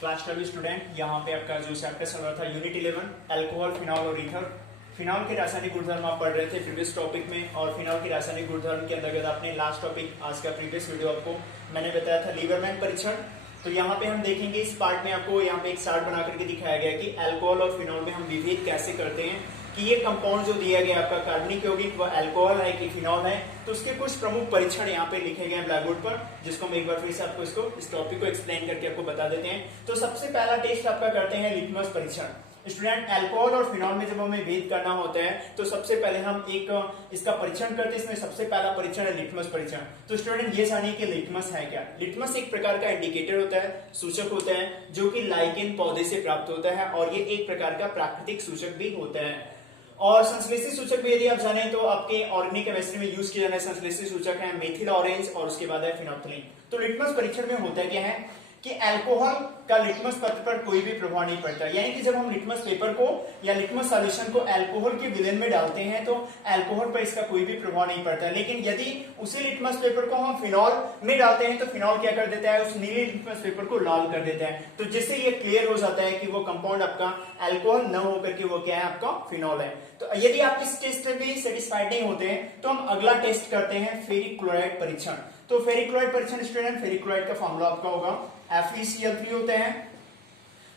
Class 12 student, यहाँ पे आपका जो चैप्टर चल रहा था यूनिट 11 अल्कोहल, फिनॉल और ईथर। फिनॉल के रासायनिक गुणधर्म आप पढ़ रहे थे प्रीवियस टॉपिक में, और फिनॉल के रासायनिक गुणधर्म के अंतर्गत आपने लास्ट टॉपिक आज का प्रीवियस वीडियो आपको मैंने बताया था लीवरमैन परीक्षण। तो यहाँ पे हम देखेंगे इस पार्ट में आपको यहाँ पे एक चार्ट बना करके दिखाया गया कि अल्कोहल और फिनॉल में हम विभेद कैसे करते हैं, कि ये कंपाउंड जो दिया गया आपका कार्बनिक यौगिक वह अल्कोहल है कि फिनॉल है। तो उसके कुछ प्रमुख परीक्षण यहाँ पे लिखे गए हैं ब्लैक बोर्ड पर, जिसको हम एक बार फिर से आपको इस टॉपिक को एक्सप्लेन करके आपको बता देते हैं। तो सबसे पहला टेस्ट आपका करते हैं लिटमस परीक्षण। स्टूडेंट, अल्कोहल और फिनॉल में जब हमें भेद करना होता है तो सबसे पहले हम एक इसका परीक्षण करते हैं। इसमें सबसे पहला परीक्षण है लिटमस परीक्षण। तो स्टूडेंट ये जानिए कि लिटमस है क्या। लिटमस एक प्रकार का इंडिकेटर होता है, सूचक होता है, जो कि लाइकेन पौधे से प्राप्त होता है, और ये एक प्रकार का प्राकृतिक सूचक भी होता है। और संश्लेषित सूचक भी यदि आप जाने तो आपके ऑर्गेनिक केमिस्ट्री में यूज किए जाने संश्लेषित सूचक है मेथिल ऑरेंज, और उसके बाद है फिनोल्फथालीन। तो लिटमस परीक्षण में होता क्या है कि अल्कोहल का लिटमस पत्र पर कोई भी प्रभाव नहीं पड़ता। यानी कि जब हम लिटमस पेपर को या लिटमस सॉल्यूशन को अल्कोहल के विलेन में डालते हैं तो अल्कोहल पर इसका कोई भी प्रभाव नहीं पड़ता। लेकिन यदि उसी लिटमस पेपर को हम फिनॉल में डालते हैं तो फिनॉल क्या कर देता है, उस नीले लिटमस पेपर को लाल कर देता है। तो जिससे ये क्लियर हो जाता है कि वो कंपाउंड आपका अल्कोहल न होकर के वो क्या है, आपका फिनॉल है। तो यदि आप इस टेस्ट में भी सेटिस्फाइड नहीं होते हैं तो हम अगला टेस्ट करते हैं फेरिक क्लोराइड परीक्षण। तो फेरिक क्लोराइड परीक्षण स्टूडेंट, फेरिक क्लोराइड का फॉर्मूला आपका होगा FeCl3 होते हैं।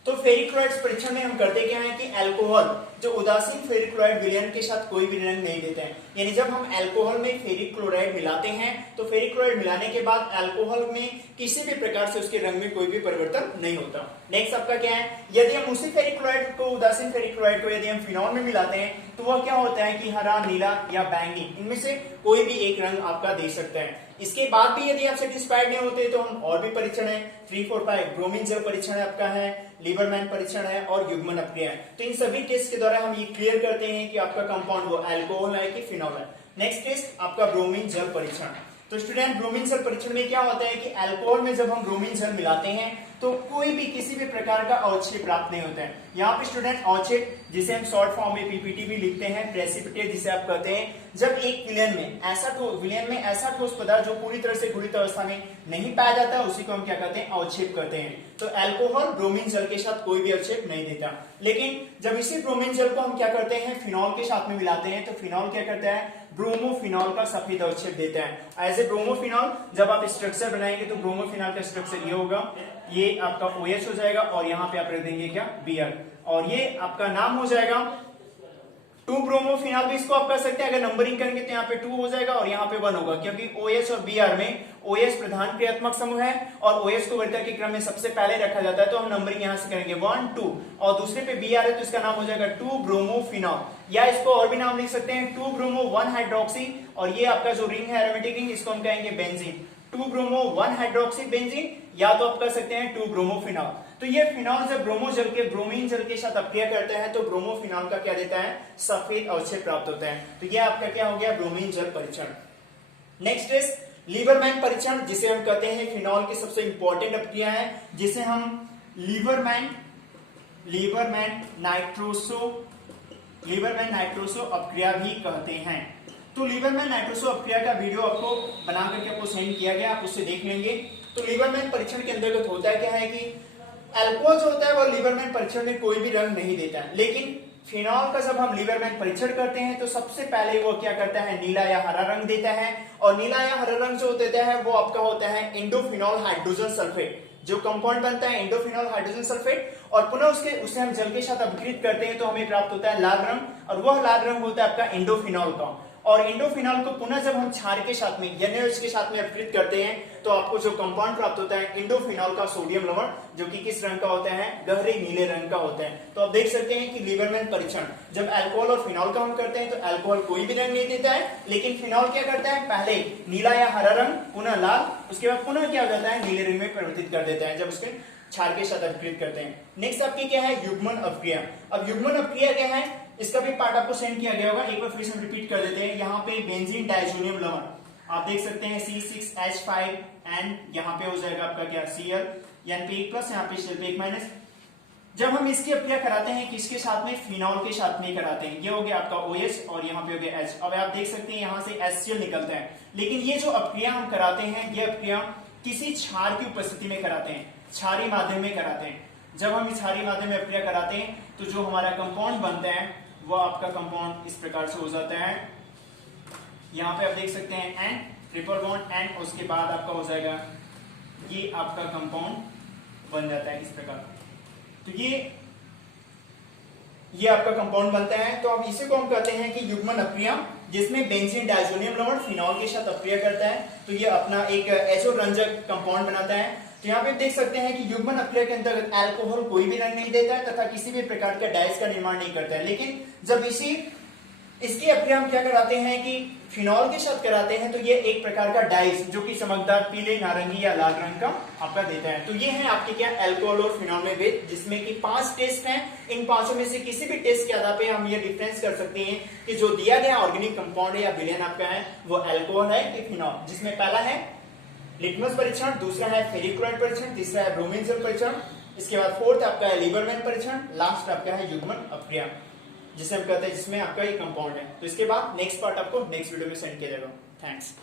तो फेरिक क्लोराइड परीक्षण में हम करते क्या है कि अल्कोहल जो उदासीन फेरिक क्लोराइड विलयन के साथ कोई भी रंग नहीं देते हैं। यानी जब हम अल्कोहल में फेरिक क्लोराइड मिलाते हैं तो फेरिक क्लोराइड मिलाने के बाद अल्कोहल में किसी भी प्रकार से उसके रंग में कोई भी परिवर्तन नहीं होता। नेक्स्ट आपका क्या है, यदि हम उसी फेरिक क्लोराइड को, उदासीन फेरिक क्लोराइड को यदि हम फिनॉल में मिलाते हैं तो वह क्या होता है कि हरा, नीला या बैंगनी, इनमें से कोई भी एक रंग आपका दे सकता है। इसके बाद भी यदि आप सेटिस्फाइड नहीं होते तो हम और भी परीक्षण है 3, 4, 5 ब्रोमीन जल परीक्षण आपका है, लीवरमैन परीक्षण है और युग्मन अपक्रिया है। तो इन सभी टेस्ट के द्वारा हम ये क्लियर करते हैं कि आपका कंपाउंड वो अल्कोहल है कि फिनॉल है। नेक्स्ट टेस्ट आपका ब्रोमीन जल परीक्षण। तो स्टूडेंट, ब्रोमीन जल परीक्षण में क्या होता है कि अल्कोहल में जब हम ब्रोमीन जल मिलाते हैं तो कोई भी किसी भी प्रकार का अवक्षेप प्राप्त नहीं होता है। यहाँ पे स्टूडेंट अवक्षेप, जिसे हम शॉर्ट फॉर्म में पीपीटी भी लिखते हैं, प्रेसिपिटेट जिसे आप कहते हैं, जब एक विलयन में ऐसा ठोस पदार्थ जो पूरी तरह से घुलित अवस्था में नहीं पाया जाता, उसी को हम क्या कहते हैं, अवक्षेप कहते हैं। तो अल्कोहल ब्रोमीन जल के साथ कोई भी अवक्षेप नहीं देता। लेकिन जब इसी ब्रोमीन जल को हम क्या करते हैं, फिनॉल के साथ में मिलाते हैं तो फिनॉल क्या करता है, ब्रोमोफिनॉल का सफेद अवक्षेप देता है। एज ए ब्रोमोफिनॉल जब आप स्ट्रक्चर बनाएंगे तो ब्रोमोफिनॉल का स्ट्रक्चर ये होगा, ये आपका OH हो जाएगा और यहाँ पे आप रख देंगे क्या, Br, और ये आपका नाम हो जाएगा 2 ब्रोमोफिनॉल भी इसको आप कर सकते हैं। अगर नंबरिंग करेंगे तो यहाँ पे 2 हो जाएगा और यहाँ पे 1 होगा, क्योंकि OH और Br में OH प्रधान क्रियात्मक समूह है और OH को वरीयता के क्रम में सबसे पहले रखा जाता है। तो हम नंबरिंग यहाँ से करेंगे 1, 2, और दूसरे पे Br है तो इसका नाम हो जाएगा 2 ब्रोमोफिनॉल, या इसको और भी नाम लिख सकते हैं 2 ब्रोमो 1 हाइड्रोक्सी, और ये आपका जो रिंग है एरोमेटिक रिंग, इसको हम कहेंगे बेंजीन, 2 ब्रोमो 1 हाइड्रोक्सी बेंजीन, या तो आप कर सकते हैं 2 ब्रोमोफिनॉल। तो ये फिनॉल जब ब्रोमीन जल के साथ अपक्रिया करता है तो ब्रोमोफिनॉल का क्या देता है, सफेद अवक्षेप प्राप्त होता है। तो ये आपका क्या हो गया, ब्रोमीन जल परीक्षण। नेक्स्ट इज लीवरमैन परीक्षण, जिसे हम कहते हैं फिनॉल की सबसे इंपॉर्टेंट अपक्रिया है, जिसे हम लीवरमैन नाइट्रोसो अपक्रिया भी कहते हैं। तो लीवरमैन नाइट्रोसो अपक्रिया का वीडियो आपको बना करके आपको सेंड किया गया, आप उससे देख लेंगे। तो लीवरमैन परीक्षण के अंतर्गत होता है क्या है कि अल्कोहल जो होता है वो लीवरमैन परीक्षण में कोई भी रंग नहीं देता है, लेकिन फिनॉल का जब हम लीवरमैन परीक्षण करते हैं तो सबसे पहले वो क्या करता है, नीला या हरा रंग देता है। और नीला या हरा रंग जो देता है वो आपका होता है इंडोफिनॉल हाइड्रोजन सल्फेट, जो कंपाउंड बनता है इंडोफिनॉल हाइड्रोजन सल्फेट, और पुनः उसे हम जल के साथ अपघृत करते हैं तो हमें प्राप्त होता है लाल रंग, और वह लाल रंग होता है आपका इंडोफिनॉल का। और इंडोफिनॉल को पुनः जब हम क्षार के साथ में NaOH के साथ में अपघृत करते हैं तो आपको जो कंपाउंड प्राप्त होता है इंडोफिनॉल का सोडियम लवण, जो कि किस रंग का होता है, गहरे नीले रंग का होता है। तो आप देख सकते हैं कि लीवरमैन परीक्षण जब अल्कोहल और फिनॉल का हम करते हैं तो अल्कोहल कोई भी रंग नहीं देता है, लेकिन फिनॉल क्या करता है, पहले नीला या हरा रंग, पुनः लाल, उसके बाद पुनः क्या हो जाता है, नीले रंग में परिवर्तित कर देता है जब उसके क्षार के साथ अपघृत करते हैं। नेक्स्ट आपकी क्या है, युग्मन अपक्रिया। अब युग्मन अपक्रिया क्या है, इसका भी पार्ट आपको सेंड किया गया होगा, एक बार फिर से रिपीट कर देते हैं। यहाँ पे बेंजीन डाइजोनियम लवण आप देख सकते हैं C6H5, एंड यहाँ पे हो जाएगा आपका क्या, Cl, N+, यहाँ पे Cl+। जब हम इसकी अपक्रिया कराते हैं किसके साथ में, फिनॉल के साथ में कराते हैं, ये हो गया आपका OH और यहाँ पे हो गया H। अब आप देख सकते हैं यहाँ से HCl निकलता है, लेकिन ये जो अपक्रिया हम कराते हैं ये अपक्रिया किसी क्षार की उपस्थिति में कराते हैं। क्षारीय माध्यम में कराते हैं। जब हम इस क्षारीय माध्यम में अभिक्रिया कराते हैं तो जो हमारा कंपाउंड बनता है वो आपका कंपाउंड इस प्रकार से हो जाता है। यहाँ पे आप देख सकते हैं एन ट्रिपल बॉन्ड एन, उसके बाद आपका हो जाएगा ये आपका कंपाउंड बन जाता है इस प्रकार। तो ये आपका कंपाउंड बनता है। तो अब इसी को हम कहते हैं कि युग्मन अपक्रिया, जिसमें बेंजीन डायजोनियम लवण फिनॉल के साथ अपक्रिया करता है तो ये अपना एक एजोरंजक कंपाउंड बनाता है। तो यहाँ पे देख सकते हैं कि युग्मन अपक्रिया के अंतर्गत अल्कोहल कोई भी रंग नहीं देता है तथा किसी भी प्रकार का डाइस का निर्माण नहीं करता है। लेकिन जब इसकी अपक्रिया हम क्या कराते हैं कि फिनॉल के साथ कराते हैं तो ये एक प्रकार का डाइस जो कि चमकदार पीले, नारंगी या लाल रंग का आपका देता है। तो ये है आपके क्या अल्कोहल और फिनॉल में भेद, जिसमें कि 5 टेस्ट हैं। इन 5 में से किसी भी टेस्ट के आधार पे हम ये डिफरेंस कर सकते हैं कि जो दिया गया ऑर्गेनिक कंपाउंड है या विलेन आपका है वो अल्कोहल है कि फिनॉल। जिसमें पहला है लिटमस परीक्षण, दूसरा है फेरिक-क्लोराइड परीक्षण, तीसरा है ब्रोमीन जल परीक्षण, इसके बाद फोर्थ आपका है लीबरमैन परीक्षण, लास्ट आपका है युग्मन अपक्रिया जिसे हम कहते हैं जिसमें आपका ये कंपाउंड है। तो इसके बाद नेक्स्ट पार्ट आपको नेक्स्ट वीडियो में सेंड किया जाएगा। थैंक्स।